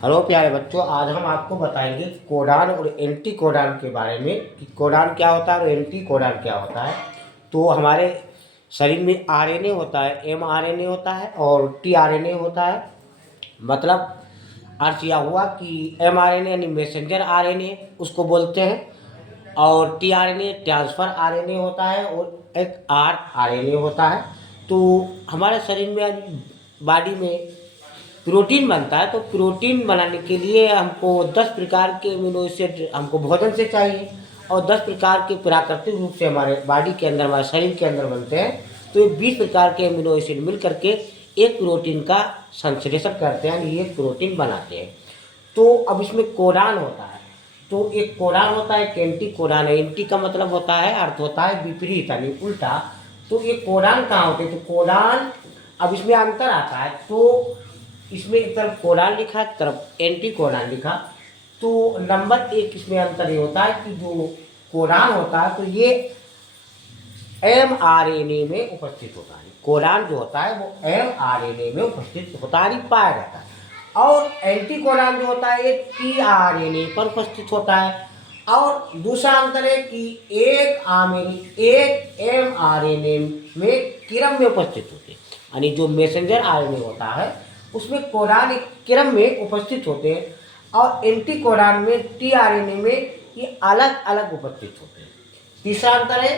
Hello प्यारे बच्चों, आज हम आपको बताएंगे कोडान और एंटी कोडान के बारे में कि कोडान क्या होता है और एंटी कोडान क्या होता है। तो हमारे शरीर में आरएनए होता है, एमआरएनए होता है और टीआरएनए होता है। मतलब अर्थ यह हुआ कि एमआरएनए यानी मैसेंजर आरएनए उसको बोलते हैं, और टीआरएनए ट्रांसफर आरएनए होता है और एक आरआरएनए होता है। तो हमारे शरीर में, बॉडी में प्रोटीन बनता है। तो प्रोटीन बनाने के लिए हमको 10 प्रकार के अमीनो एसिड हमको भोजन से चाहिए, और 10 प्रकार के प्राकृतिक रूप से हमारे बॉडी के अंदर, हमारे शरीर के अंदर बनते हैं। तो ये 20 प्रकार के अमीनो एसिड मिल करके एक प्रोटीन का संश्लेषण करते हैं, यानी एक प्रोटीन बनाते हैं। तो अब इसमें कोडान होता है। तो एक कोडान होता है, एक एंटी कोडान है। एंटी का मतलब होता है, अर्थ होता है विपरीत यानी उल्टा। तो ये कोडान कहाँ होते हैं? तो कोडान, अब इसमें अंतर आता है। तो इसमें एक तरफ कोडान लिखा, एक तरफ एंटी कोडान लिखा। तो नंबर एक इसमें अंतर ये होता है कि जो कोडान होता है तो ये एमआरएनए में उपस्थित होता है। कोडान जो होता है वो एमआरएनए में उपस्थित होता है, पाया जाता है। और एंटी कोडान जो होता है ये टीआरएनए पर उपस्थित होता है। और दूसरा अंतर है कि एक एमआरएनए में क्रम में उपस्थित होते हैं, यानी जो मैसेंजर आरएनए होता है उसमें कोडान एक क्रम में उपस्थित होते हैं, और एंटी कोडान में टीआरएनए में ये अलग अलग उपस्थित होते हैं। तीसरा अंतर है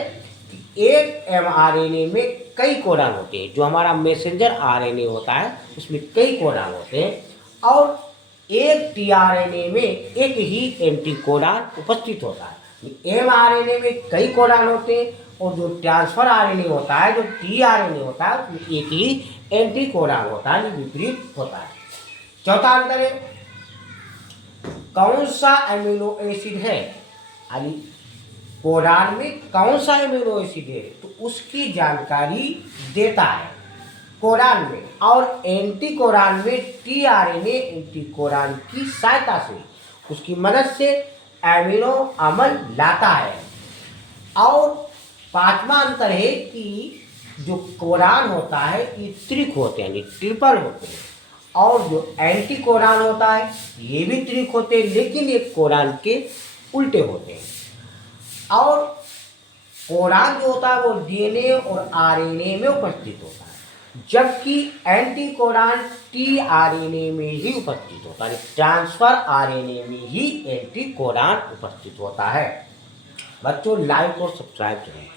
कि एक एमआरएनए में कई कोडान होते हैं। जो हमारा मैसेंजर आरएनए होता है उसमें कई कोडान होते हैं, और एक टीआरएनए में एक ही एंटी कोडान उपस्थित होता है। एमआरएनए में कई कोडान होते हैं, और जो ट्रांसफर आरएनए होता है, जो टीआरएनए होता है, उसमें एक ही एंटी कोडान होता है, विपरीत होता है। चौथा अंतर है कौन सा एमिनो एसिड है, यानी कोडान में कौन सा एमिनो एसिड है तो उसकी जानकारी देता है कोडान में, और एंटी कोडान में टीआरएनए एंटी कोडान की सहायता से, उसकी मदद से एमिनो अम्ल लाता है। और पांचवा अंतर है कि जो कोडान होता है ये त्रिक होते हैं, यानी ट्रिपल होते हैं, और जो एंटी कोडान होता है ये भी त्रिक होते हैं, लेकिन ये कोडान के उल्टे होते हैं। और कोडान जो होता है वो डीएनए और आरएनए में उपस्थित होता है, जबकि एंटी कोडान टीआरएनए में ही उपस्थित होता है। ट्रांसफर आरएनए में ही एंटी कोडान उपस्थित होता है। बच्चों, लाइक और सब्सक्राइब करें।